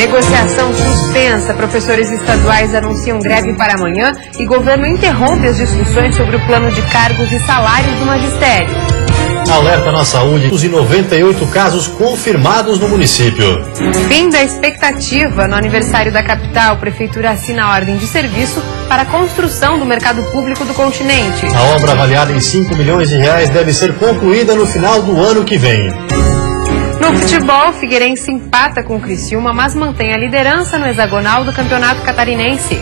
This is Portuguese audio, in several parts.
Negociação suspensa. Professores estaduais anunciam greve para amanhã e governo interrompe as discussões sobre o plano de cargos e salários do magistério. Alerta na saúde, 98 casos confirmados no município. Fim da expectativa. No aniversário da capital, a prefeitura assina a ordem de serviço para a construção do mercado público do continente. A obra, avaliada em 5 milhões de reais, deve ser concluída no final do ano que vem. No futebol, Figueirense empata com o Criciúma, mas mantém a liderança no hexagonal do Campeonato Catarinense.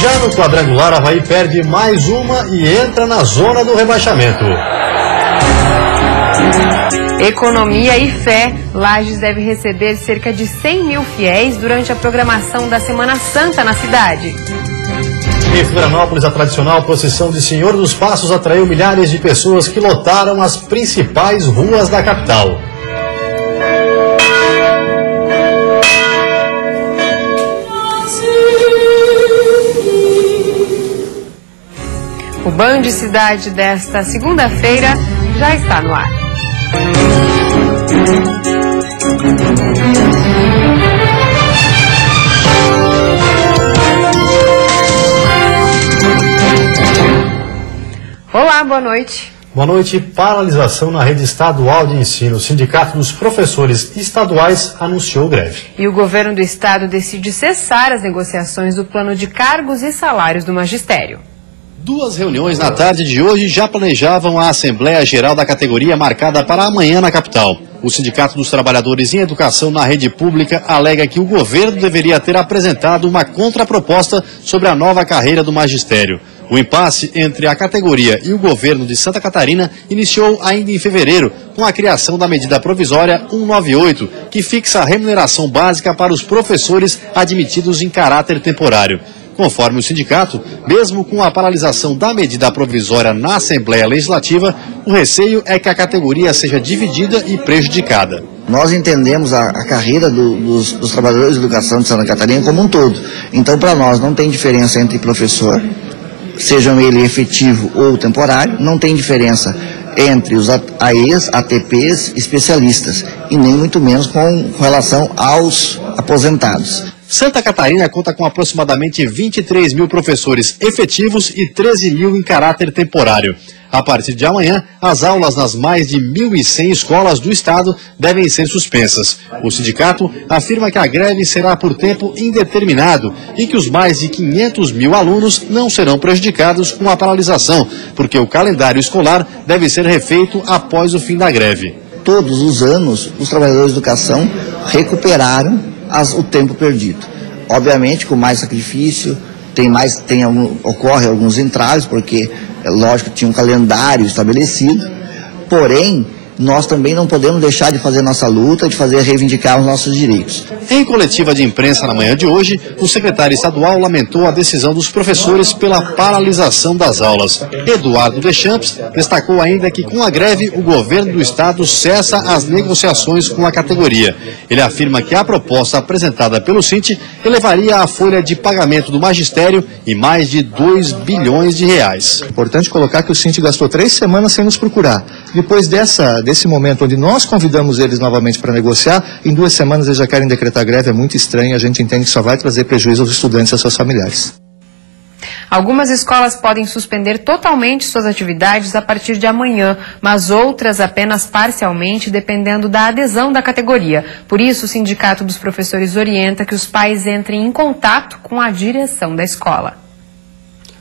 Já no quadrangular, Avaí perde mais uma e entra na zona do rebaixamento. Economia e fé. Lages deve receber cerca de 100 mil fiéis durante a programação da Semana Santa na cidade. Em Florianópolis, a tradicional procissão de Senhor dos Passos atraiu milhares de pessoas que lotaram as principais ruas da capital. O Band Cidade desta segunda-feira já está no ar. Olá, boa noite. Boa noite. Paralisação na rede estadual de ensino. O Sindicato dos Professores Estaduais anunciou greve. E o governo do estado decide cessar as negociações do plano de cargos e salários do magistério. Duas reuniões na tarde de hoje já planejavam a Assembleia Geral da categoria marcada para amanhã na capital. O Sindicato dos Trabalhadores em Educação na Rede Pública alega que o governo deveria ter apresentado uma contraproposta sobre a nova carreira do magistério. O impasse entre a categoria e o governo de Santa Catarina iniciou ainda em fevereiro com a criação da medida provisória 198, que fixa a remuneração básica para os professores admitidos em caráter temporário. Conforme o sindicato, mesmo com a paralisação da medida provisória na Assembleia Legislativa, o receio é que a categoria seja dividida e prejudicada. Nós entendemos a carreira dos trabalhadores de educação de Santa Catarina como um todo. Então, para nós, não tem diferença entre professor, sejam ele efetivo ou temporário, não tem diferença entre os AEs, ATPs, especialistas, e nem muito menos com relação aos aposentados. Santa Catarina conta com aproximadamente 23 mil professores efetivos e 13 mil em caráter temporário. A partir de amanhã, as aulas nas mais de 1.100 escolas do estado devem ser suspensas. O sindicato afirma que a greve será por tempo indeterminado e que os mais de 500 mil alunos não serão prejudicados com a paralisação, porque o calendário escolar deve ser refeito após o fim da greve. Todos os anos, os trabalhadores de educação recuperaram o tempo perdido. Obviamente, com mais sacrifício, ocorre alguns entraves, porque, lógico, tinha um calendário estabelecido, porém, nós também não podemos deixar de fazer nossa luta, de reivindicar os nossos direitos. Em coletiva de imprensa na manhã de hoje, o secretário estadual lamentou a decisão dos professores pela paralisação das aulas. Eduardo Deschamps destacou ainda que com a greve o governo do estado cessa as negociações com a categoria. Ele afirma que a proposta apresentada pelo Sint elevaria a folha de pagamento do magistério em mais de 2 bilhões de reais. Importante colocar que o Sint gastou 3 semanas sem nos procurar. Depois desse momento onde nós convidamos eles novamente para negociar, em 2 semanas eles já querem decretar greve, é muito estranho, a gente entende que só vai trazer prejuízo aos estudantes e aos seus familiares. Algumas escolas podem suspender totalmente suas atividades a partir de amanhã, mas outras apenas parcialmente, dependendo da adesão da categoria. Por isso, o Sindicato dos Professores orienta que os pais entrem em contato com a direção da escola.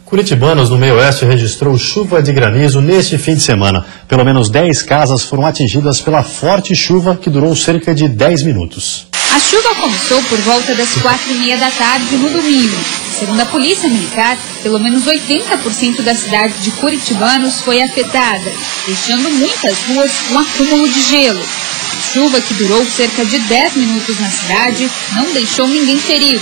Curitibanos, no meio-oeste, registrou chuva de granizo neste fim de semana. Pelo menos 10 casas foram atingidas pela forte chuva que durou cerca de 10 minutos. A chuva começou por volta das 4h30 da tarde no domingo. Segundo a Polícia Militar, pelo menos 80% da cidade de Curitibanos foi afetada, deixando muitas ruas com acúmulo de gelo. A chuva, que durou cerca de 10 minutos na cidade, não deixou ninguém ferido.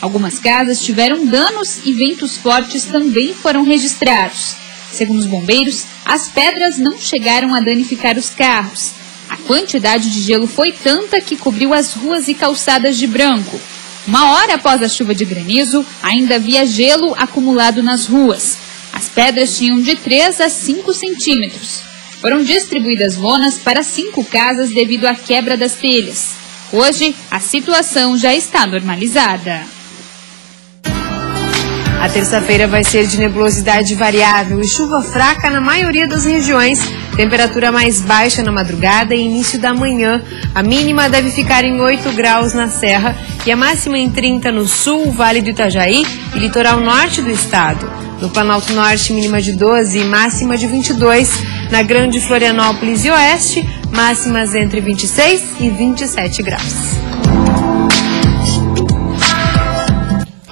Algumas casas tiveram danos e ventos fortes também foram registrados. Segundo os bombeiros, as pedras não chegaram a danificar os carros. A quantidade de gelo foi tanta que cobriu as ruas e calçadas de branco. 1 hora após a chuva de granizo, ainda havia gelo acumulado nas ruas. As pedras tinham de 3 a 5 centímetros. Foram distribuídas lonas para 5 casas devido à quebra das telhas. Hoje, a situação já está normalizada. A terça-feira vai ser de nebulosidade variável e chuva fraca na maioria das regiões. Temperatura mais baixa na madrugada e início da manhã. A mínima deve ficar em 8 graus na Serra e a máxima em 30 no sul, Vale do Itajaí e litoral norte do estado. No Planalto Norte, mínima de 12 e máxima de 22. Na Grande Florianópolis e Oeste, máximas entre 26 e 27 graus.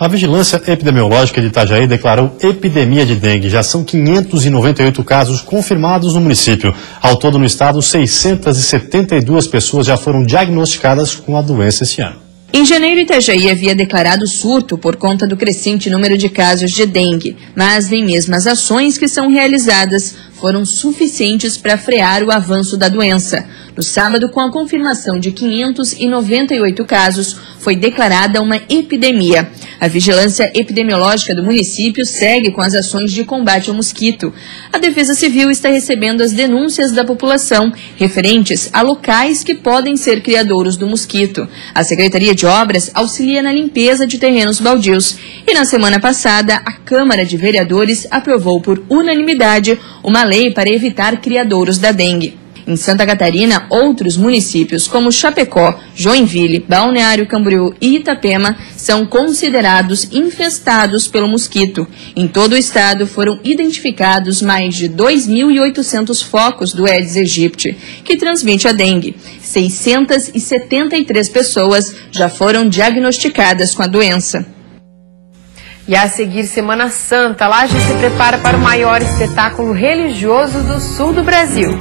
A Vigilância Epidemiológica de Itajaí declarou epidemia de dengue. Já são 598 casos confirmados no município. Ao todo, no estado, 672 pessoas já foram diagnosticadas com a doença esse ano. Em janeiro, Itajaí havia declarado surto por conta do crescente número de casos de dengue, mas nem mesmo as ações que são realizadas foram suficientes para frear o avanço da doença. No sábado, com a confirmação de 598 casos, foi declarada uma epidemia. A Vigilância Epidemiológica do município segue com as ações de combate ao mosquito. A Defesa Civil está recebendo as denúncias da população referentes a locais que podem ser criadouros do mosquito. A Secretaria de Obras auxilia na limpeza de terrenos baldios. E na semana passada, a Câmara de Vereadores aprovou por unanimidade uma lei para evitar criadouros da dengue. Em Santa Catarina, outros municípios como Chapecó, Joinville, Balneário Camboriú e Itapema são considerados infestados pelo mosquito. Em todo o estado foram identificados mais de 2.800 focos do Aedes aegypti, que transmite a dengue. 673 pessoas já foram diagnosticadas com a doença. E a seguir, Semana Santa, Lages se prepara para o maior espetáculo religioso do sul do Brasil.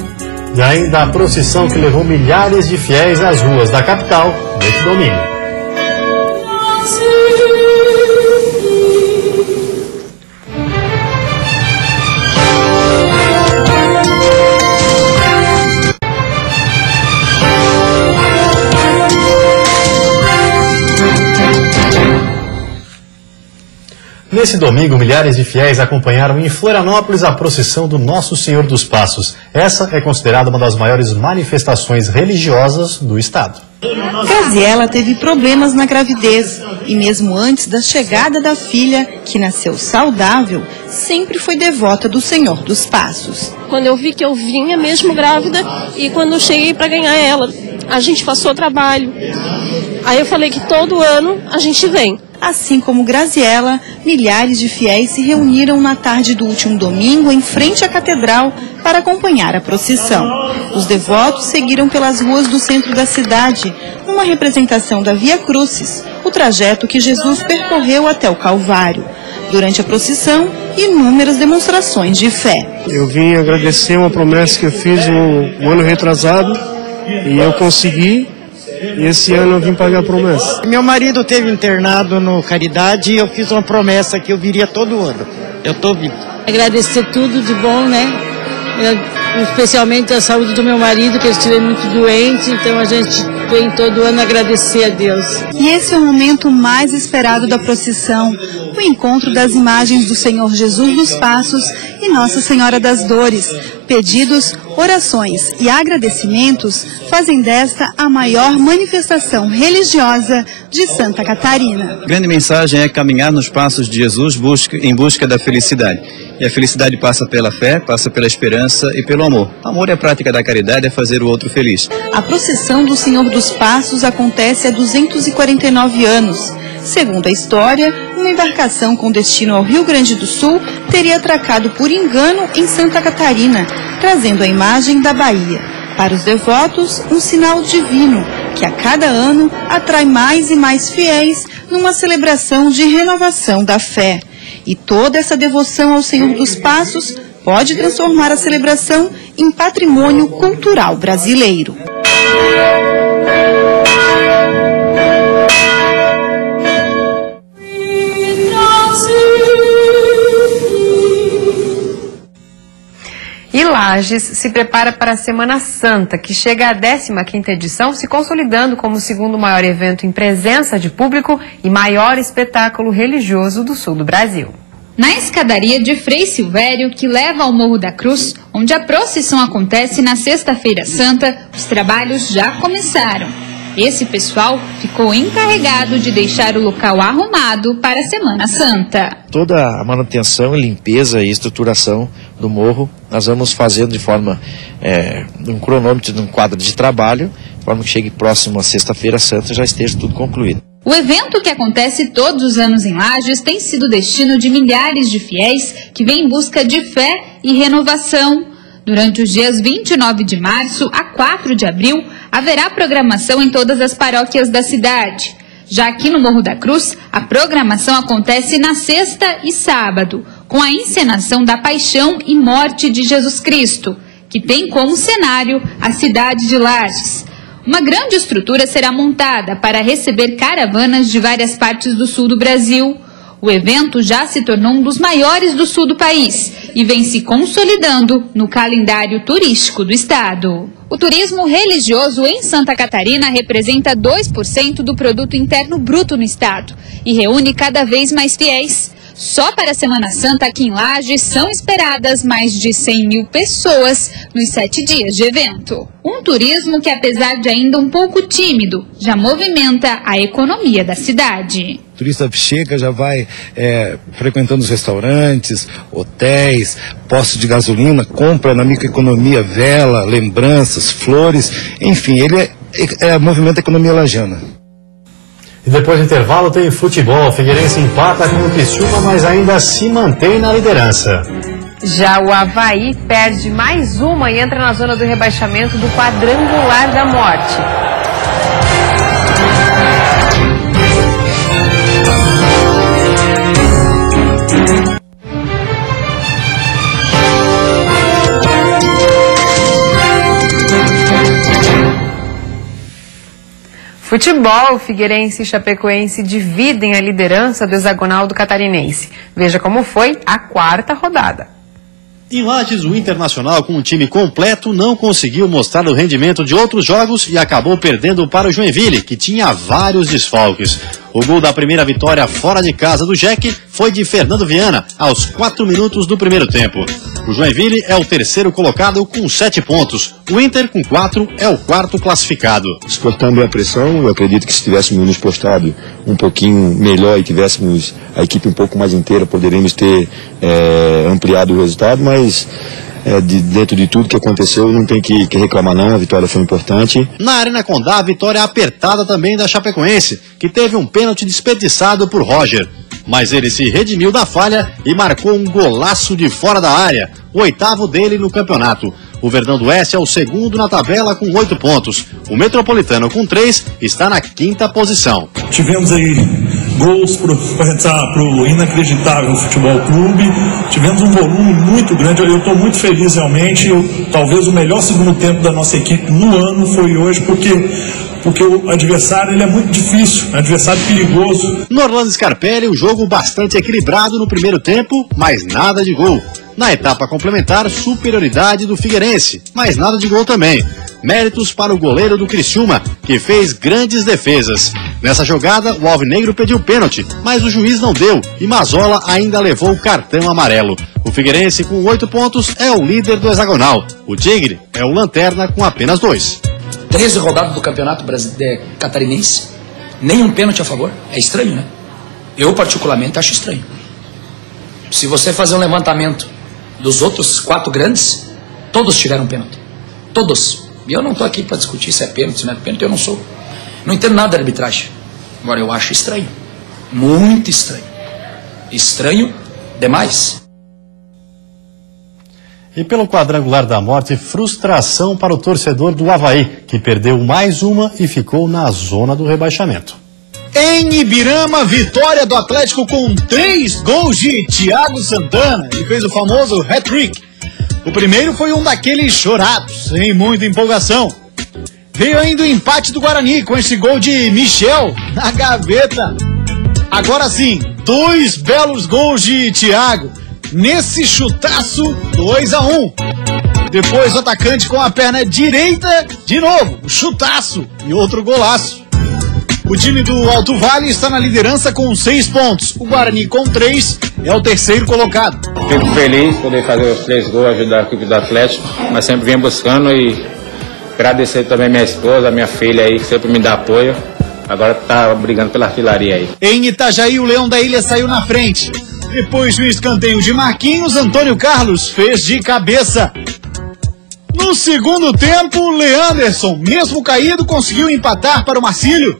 E ainda a procissão que levou milhares de fiéis às ruas da capital neste domingo. Nesse domingo, milhares de fiéis acompanharam em Florianópolis a procissão do Nosso Senhor dos Passos. Essa é considerada uma das maiores manifestações religiosas do estado. Graziela teve problemas na gravidez e mesmo antes da chegada da filha, que nasceu saudável, sempre foi devota do Senhor dos Passos. Quando eu vi que eu vinha mesmo grávida e quando eu cheguei para ganhar ela, a gente passou trabalho. Aí eu falei que todo ano a gente vem. Assim como Graziela, milhares de fiéis se reuniram na tarde do último domingo em frente à catedral para acompanhar a procissão. Os devotos seguiram pelas ruas do centro da cidade, numa representação da Via Crucis, o trajeto que Jesus percorreu até o Calvário. Durante a procissão, inúmeras demonstrações de fé. Eu vim agradecer uma promessa que eu fiz um ano retrasado e eu consegui. E esse ano eu vim pagar a promessa. Meu marido teve internado no Caridade e eu fiz uma promessa que eu viria todo ano. Eu estou vindo. Agradecer tudo de bom, né? Especialmente a saúde do meu marido, que ele esteve muito doente, então a gente vem todo ano agradecer a Deus. E esse é o momento mais esperado da procissão, o encontro das imagens do Senhor Jesus dos Passos e Nossa Senhora das Dores. Pedidos, orações e agradecimentos fazem desta a maior manifestação religiosa de Santa Catarina. A grande mensagem é caminhar nos passos de Jesus em busca da felicidade. E a felicidade passa pela fé, passa pela esperança e pelo amor. O amor é a prática da caridade, é fazer o outro feliz. A procissão do Senhor dos Passos acontece há 249 anos. Segundo a história, uma embarcação com destino ao Rio Grande do Sul teria atracado por engano em Santa Catarina, trazendo a imagem da Bahia. Para os devotos, um sinal divino, que a cada ano atrai mais e mais fiéis numa celebração de renovação da fé. E toda essa devoção ao Senhor dos Passos pode transformar a celebração em patrimônio cultural brasileiro. E Lages se prepara para a Semana Santa, que chega à 15ª edição, se consolidando como o segundo maior evento em presença de público e maior espetáculo religioso do sul do Brasil. Na escadaria de Frei Silvério, que leva ao Morro da Cruz, onde a procissão acontece na Sexta-feira Santa, os trabalhos já começaram. Esse pessoal ficou encarregado de deixar o local arrumado para a Semana Santa. Toda a manutenção, limpeza e estruturação do morro nós vamos fazendo de forma, num cronômetro, num quadro de trabalho, de forma que chegue próximo à Sexta-feira Santa já esteja tudo concluído. O evento, que acontece todos os anos em Lages, tem sido destino de milhares de fiéis que vêm em busca de fé e renovação. Durante os dias 29 de março a 4 de abril, haverá programação em todas as paróquias da cidade. Já aqui no Morro da Cruz, a programação acontece na sexta e sábado, com a encenação da Paixão e Morte de Jesus Cristo, que tem como cenário a cidade de Lages. Uma grande estrutura será montada para receber caravanas de várias partes do sul do Brasil. O evento já se tornou um dos maiores do sul do país e vem se consolidando no calendário turístico do estado. O turismo religioso em Santa Catarina representa 2% do produto interno bruto no estado e reúne cada vez mais fiéis. Só para a Semana Santa aqui em Lages são esperadas mais de 100 mil pessoas nos 7 dias de evento. Um turismo que, apesar de ainda um pouco tímido, já movimenta a economia da cidade. O turista chega, já vai frequentando os restaurantes, hotéis, postos de gasolina, compra na microeconomia vela, lembranças, flores, enfim, ele movimenta a economia lajana. E depois do intervalo tem futebol. Figueirense empata com o Criciúma, mas ainda se mantém na liderança. Já o Avaí perde mais uma e entra na zona do rebaixamento do quadrangular da morte. Futebol, Figueirense e Chapecoense dividem a liderança do hexagonal do Catarinense. Veja como foi a quarta rodada. Em Lages, o Internacional, com um time completo, não conseguiu mostrar o rendimento de outros jogos e acabou perdendo para o Joinville, que tinha vários desfalques. O gol da primeira vitória fora de casa do Jeque foi de Fernando Viana, aos 4 minutos do primeiro tempo. O Joinville é o terceiro colocado com 7 pontos. O Inter, com 4, é o quarto classificado. Suportando a pressão, eu acredito que se tivéssemos nos postado um pouquinho melhor e tivéssemos a equipe um pouco mais inteira, poderíamos ter ampliado o resultado, mas dentro de tudo que aconteceu, não tem que reclamar não, a vitória foi importante. Na Arena Condá, a vitória apertada também da Chapecoense, que teve um pênalti desperdiçado por Roger. Mas ele se redimiu da falha e marcou um golaço de fora da área, o 8º dele no campeonato. O Verdão do Oeste é o segundo na tabela com 8 pontos. O Metropolitano, com 3, está na 5ª posição. Tivemos aí gols para o inacreditável Futebol Clube. Tivemos um volume muito grande. Eu estou muito feliz realmente. Talvez o melhor segundo tempo da nossa equipe no ano foi hoje, porque o adversário ele é muito difícil, adversário perigoso. No Orlando Scarpelli, o jogo bastante equilibrado no primeiro tempo, mas nada de gol. Na etapa complementar, superioridade do Figueirense, mas nada de gol também. Méritos para o goleiro do Criciúma, que fez grandes defesas. Nessa jogada, o alvinegro pediu pênalti, mas o juiz não deu e Mazola ainda levou o cartão amarelo. O Figueirense, com 8 pontos, é o líder do hexagonal. O Tigre é o lanterna com apenas 2. 13 rodadas do Campeonato Catarinense, nenhum pênalti a favor. É estranho, né? Eu, particularmente, acho estranho. Se você fazer um levantamento dos outros 4 grandes, todos tiveram pênalti. Todos. E eu não estou aqui para discutir se é pênalti, se não é pênalti, eu não sou. Não entendo nada da arbitragem. Agora, eu acho estranho. Muito estranho. Estranho demais. E pelo quadrangular da morte, frustração para o torcedor do Avaí, que perdeu mais uma e ficou na zona do rebaixamento. Em Ibirama, vitória do Atlético com 3 gols de Thiago Santana. Ele fez o famoso hat-trick. O primeiro foi um daqueles chorados, sem muita empolgação. Veio ainda o empate do Guarani com esse gol de Michel na gaveta. Agora sim, 2 belos gols de Thiago. Nesse chutaço, 2-1. Depois o atacante com a perna direita, de novo, um chutaço e outro golaço. O time do Alto Vale está na liderança com 6 pontos. O Guarani com 3 é o terceiro colocado. Fico feliz de poder fazer os 3 gols, ajudar a equipe do Atlético, mas sempre vem buscando e Agradecer também minha esposa, minha filha aí, que sempre me dá apoio. Agora tá brigando pela artilharia aí. Em Itajaí, o Leão da Ilha saiu na frente. Depois do escanteio de Marquinhos, Antônio Carlos fez de cabeça. No segundo tempo, Leanderson, mesmo caído, conseguiu empatar para o Marcílio.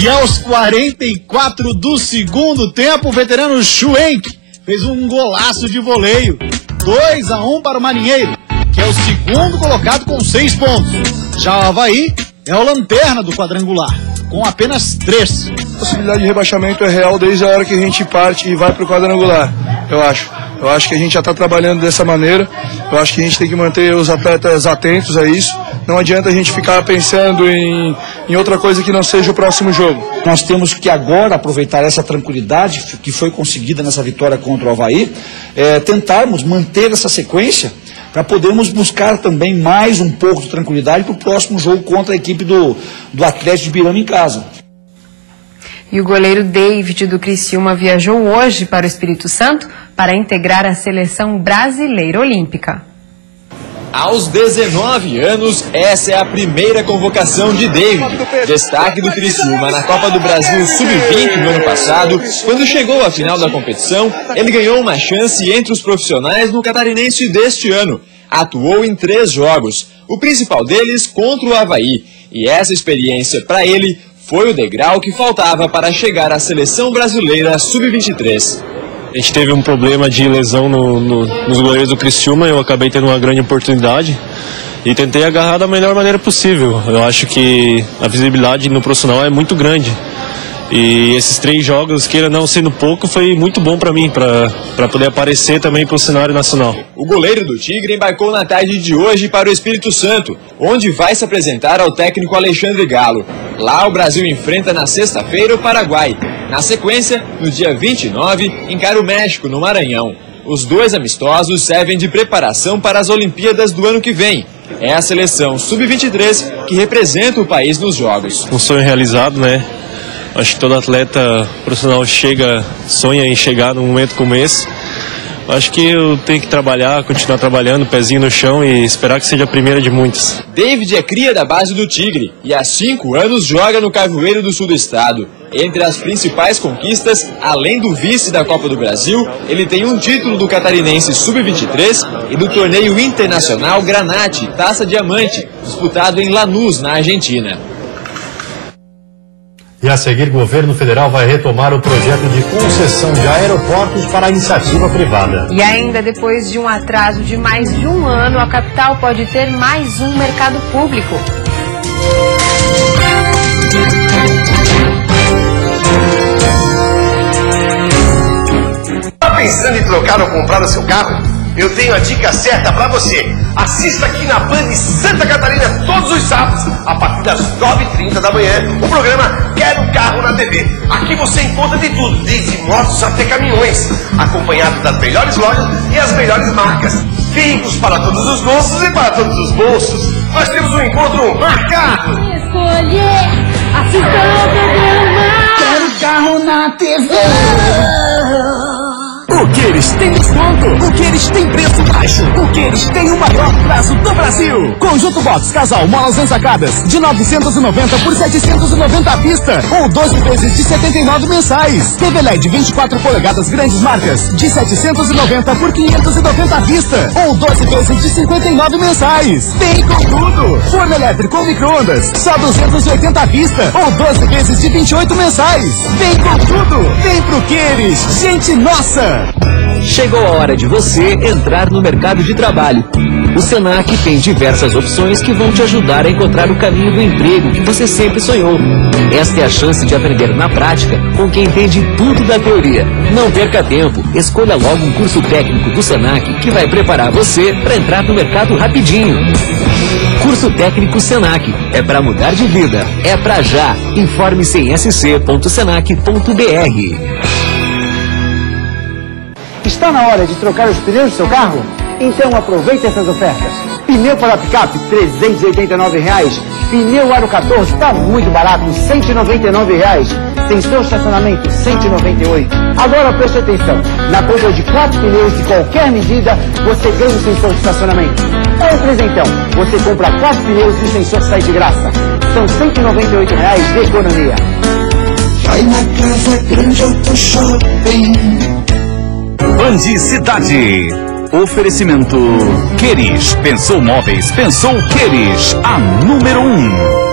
E aos 44 do segundo tempo, o veterano Schwenk fez um golaço de voleio. 2-1 para o Marinheiro, que é o segundo colocado com 6 pontos. Já o Avaí é o lanterna do quadrangular, com apenas 3. A possibilidade de rebaixamento é real desde a hora que a gente parte e vai para o quadrangular, eu acho. Eu acho que a gente já está trabalhando dessa maneira. Eu acho que a gente tem que manter os atletas atentos a isso. Não adianta a gente ficar pensando em outra coisa que não seja o próximo jogo. Nós temos que agora aproveitar essa tranquilidade que foi conseguida nessa vitória contra o Avaí, tentarmos manter essa sequência para podermos buscar também mais um pouco de tranquilidade para o próximo jogo contra a equipe do Atlético de Birama em casa. E o goleiro David do Criciúma viajou hoje para o Espírito Santo para integrar a seleção brasileira olímpica. Aos 19 anos, essa é a primeira convocação de David. Destaque do Criciúma na Copa do Brasil Sub-20 no ano passado. Quando chegou à final da competição, ele ganhou uma chance entre os profissionais no Catarinense deste ano. Atuou em 3 jogos, o principal deles contra o Avaí. E essa experiência, para ele, foi o degrau que faltava para chegar à seleção brasileira Sub-23. A gente teve um problema de lesão nos goleiros do Criciúma, eu acabei tendo uma grande oportunidade e tentei agarrar da melhor maneira possível. Eu acho que a visibilidade no profissional é muito grande. E esses 3 jogos, queira não sendo pouco, foi muito bom para mim, para poder aparecer também para o cenário nacional. O goleiro do Tigre embarcou na tarde de hoje para o Espírito Santo, onde vai se apresentar ao técnico Alexandre Galo. Lá o Brasil enfrenta na sexta-feira o Paraguai. Na sequência, no dia 29, encara o México, no Maranhão. Os 2 amistosos servem de preparação para as Olimpíadas do ano que vem. É a seleção Sub-23 que representa o país nos Jogos. Um sonho realizado, né? Acho que todo atleta profissional sonha em chegar num momento como esse. Acho que eu tenho que trabalhar, continuar trabalhando, pezinho no chão e esperar que seja a primeira de muitas. David é cria da base do Tigre e há 5 anos joga no Carvoeiro do Sul do estado. Entre as principais conquistas, além do vice da Copa do Brasil, ele tem um título do Catarinense Sub-23 e do torneio internacional Granate, Taça Diamante, disputado em Lanús, na Argentina. E a seguir, o governo federal vai retomar o projeto de concessão de aeroportos para a iniciativa privada. E ainda depois de um atraso de mais de um ano, a capital pode ter mais um mercado público. Está pensando em trocar ou comprar o seu carro? Eu tenho a dica certa para você. Assista aqui na Band Santa Catarina todos os sábados, a partir das 9h30 da manhã, o programa Quero Carro na TV. Aqui você encontra de tudo, desde motos até caminhões, acompanhado das melhores lojas e as melhores marcas. Veículos para todos os gostos e para todos os bolsos. Nós temos um encontro marcado. Escolher, assistir ao programa Quero Carro na TV. O que eles têm desconto, o que eles têm preço baixo, o que eles têm o maior prazo do Brasil. Conjunto Box Casal Molas Ensacadas de 990 por 790 à vista ou 12 vezes de 79 mensais. TV LED 24 polegadas grandes marcas de 790 por 590 à vista ou 12 vezes de 59 mensais. Vem com tudo. Forno elétrico ou micro-ondas só 280 à vista ou 12 vezes de 28 mensais. Vem com tudo. Vem pro Queires, gente nossa. Chegou a hora de você entrar no mercado de trabalho. O Senac tem diversas opções que vão te ajudar a encontrar o caminho do emprego que você sempre sonhou. Esta é a chance de aprender na prática com quem entende tudo da teoria. Não perca tempo, escolha logo um curso técnico do Senac que vai preparar você para entrar no mercado rapidinho. Curso técnico Senac, é para mudar de vida, é para já. Informe-se em sc.senac.br. Está na hora de trocar os pneus do seu carro? Então aproveite essas ofertas. Pneu para picape R$ 389 Pneu Aro 14 está muito barato, R$ 199. Tensão estacionamento, R$ 198. Agora preste atenção, na compra de 4 pneus de qualquer medida, você ganha o sensor de estacionamento. Ou presentão, você compra 4 pneus e o sensor sai de graça. São R$ 198 de economia. Vai na Casa Grande Auto Shopping. Band Cidade. Oferecimento Queires. Pensou móveis, pensou Queires. A número 1.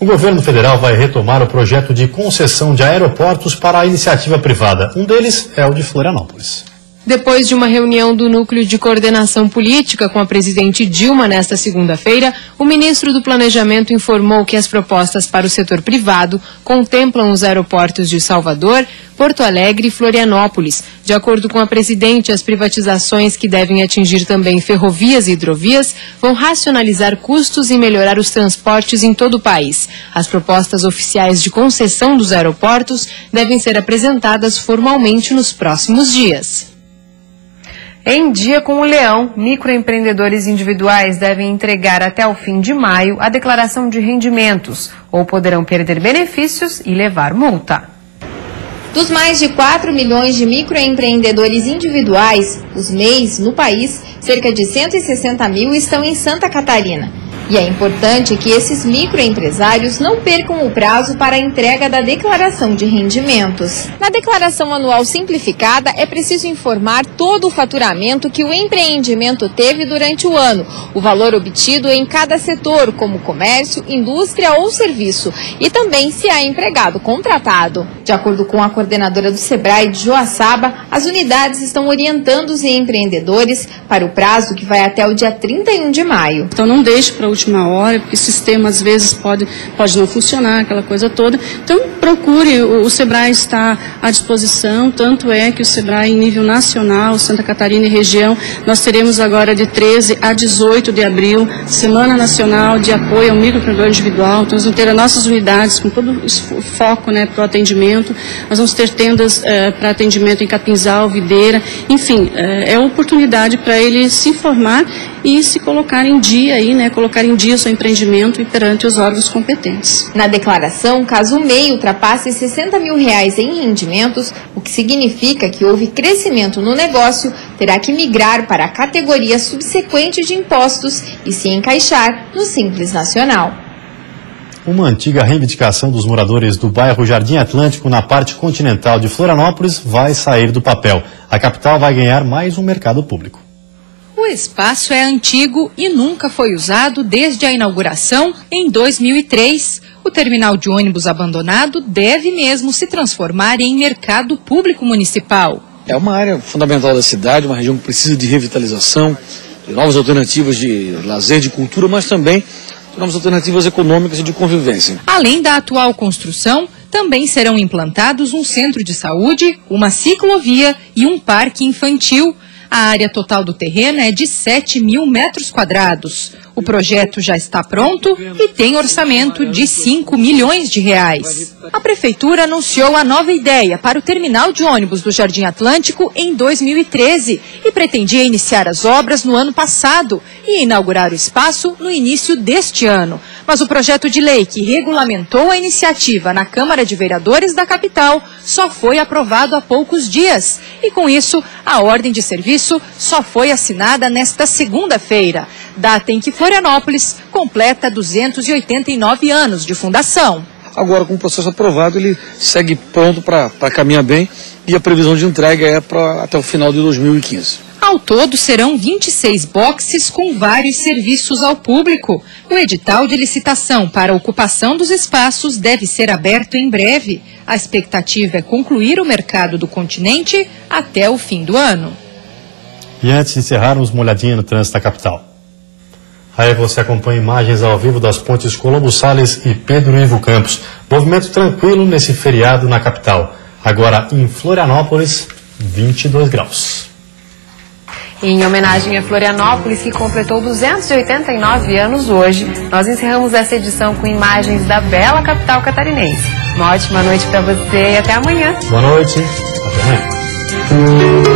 O governo federal vai retomar o projeto de concessão de aeroportos para a iniciativa privada. Um deles é o de Florianópolis. Depois de uma reunião do Núcleo de Coordenação Política com a presidente Dilma nesta segunda-feira, o ministro do Planejamento informou que as propostas para o setor privado contemplam os aeroportos de Salvador, Porto Alegre e Florianópolis. De acordo com a presidente, as privatizações, que devem atingir também ferrovias e hidrovias, vão racionalizar custos e melhorar os transportes em todo o país. As propostas oficiais de concessão dos aeroportos devem ser apresentadas formalmente nos próximos dias. Em Dia com o Leão, microempreendedores individuais devem entregar até o fim de maio a declaração de rendimentos, ou poderão perder benefícios e levar multa. Dos mais de 4 milhões de microempreendedores individuais, os MEIs no país, cerca de 160 mil estão em Santa Catarina. E é importante que esses microempresários não percam o prazo para a entrega da declaração de rendimentos. Na declaração anual simplificada, é preciso informar todo o faturamento que o empreendimento teve durante o ano, o valor obtido em cada setor, como comércio, indústria ou serviço, e também se há empregado contratado. De acordo com a coordenadora do Sebrae de Joaçaba, as unidades estão orientando os empreendedores para o prazo que vai até o dia 31 de maio. Então não deixe para a última hora, porque o sistema às vezes pode não funcionar, aquela coisa toda. Então procure, o Sebrae está à disposição, tanto é que o Sebrae em nível nacional, Santa Catarina e região, nós teremos agora de 13 a 18 de abril, Semana Nacional de Apoio ao Microempreendedor Individual. Então nós vamos ter as nossas unidades com todo o foco, né, para o atendimento. Nós vamos ter tendas para atendimento em Capinzal, Videira, enfim, é oportunidade para ele se informar e se colocar em dia aí, né, colocar em dia o seu empreendimento e perante os órgãos competentes. Na declaração, caso o MEI ultrapasse R$60 mil em rendimentos, o que significa que houve crescimento no negócio, terá que migrar para a categoria subsequente de impostos e se encaixar no Simples Nacional. Uma antiga reivindicação dos moradores do bairro Jardim Atlântico, na parte continental de Florianópolis, vai sair do papel. A capital vai ganhar mais um mercado público. O espaço é antigo e nunca foi usado desde a inauguração em 2003. O terminal de ônibus abandonado deve mesmo se transformar em mercado público municipal. É uma área fundamental da cidade, uma região que precisa de revitalização, de novas alternativas de lazer, de cultura, mas também de novas alternativas econômicas e de convivência. Além da atual construção, também serão implantados um centro de saúde, uma ciclovia e um parque infantil. A área total do terreno é de 7 mil metros quadrados. O projeto já está pronto e tem orçamento de R$5 milhões. A Prefeitura anunciou a nova ideia para o terminal de ônibus do Jardim Atlântico em 2013 e pretendia iniciar as obras no ano passado e inaugurar o espaço no início deste ano. Mas o projeto de lei que regulamentou a iniciativa na Câmara de Vereadores da capital só foi aprovado há poucos dias. E com isso, a ordem de serviço só foi assinada nesta segunda-feira, data em que Florianópolis completa 289 anos de fundação. Agora, com o processo aprovado, ele segue pronto para caminhar bem e a previsão de entrega é até o final de 2015. Ao todo, serão 26 boxes com vários serviços ao público. O edital de licitação para a ocupação dos espaços deve ser aberto em breve. A expectativa é concluir o mercado do continente até o fim do ano. E antes de encerrarmos, uma olhadinha no trânsito da capital. Aí você acompanha imagens ao vivo das pontes Colombo Salles e Pedro Ivo Campos. Movimento tranquilo nesse feriado na capital. Agora em Florianópolis, 22 graus. Em homenagem a Florianópolis, que completou 289 anos hoje, nós encerramos essa edição com imagens da bela capital catarinense. Uma ótima noite para você e até amanhã. Boa noite. Até amanhã.